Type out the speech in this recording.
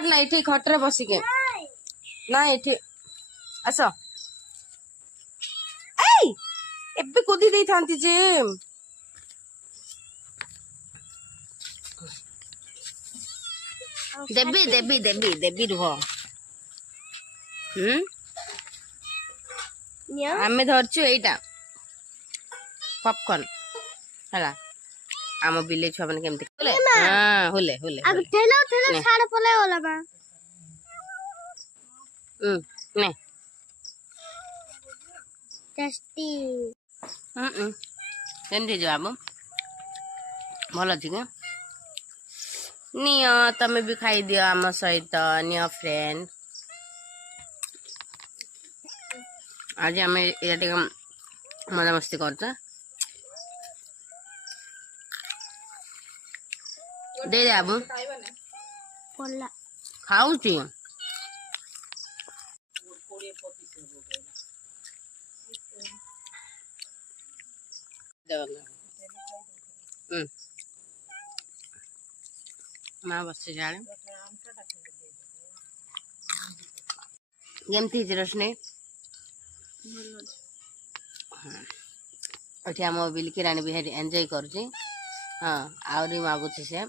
ସେପଟ ନା ଏଠି ଖଟରେ ବସିକେ ନା ଏଠି ଆସ ଏଇ ଏବେ କୋଦି ଦେଇଥାନ୍ତି ଯେ ଦେବି ଦେବି ଦେବି ଦେବି ରୁହ ଆମେ ଧରଛୁ ଏଇଟା ପପକର୍ନ ହେଲା ଆମ ବିଲେଇ ଛୁଆ ମାନେ କେମିତି ହୁଲେ ହୁଲେ ହୁଲେ ନେ କେମିତି ଯିବ ବାବୁ ଭଲ ଅଛି କି ନିଅ ତମେ ବି ଖାଇଦିଅ ଆମ ସହିତ ନିଅ ଫ୍ରେଣ୍ଡ ଆଜି ଆମେ ଏଇଟା ଟିକେ ମଜାମସ୍ତି କରୁଛ दे दे बाबू खाऊची माँ बस जाने केमती रोशनी एठी आम बिल्की राणी भी एंजॉय करुची हाँ आहरी मागुची से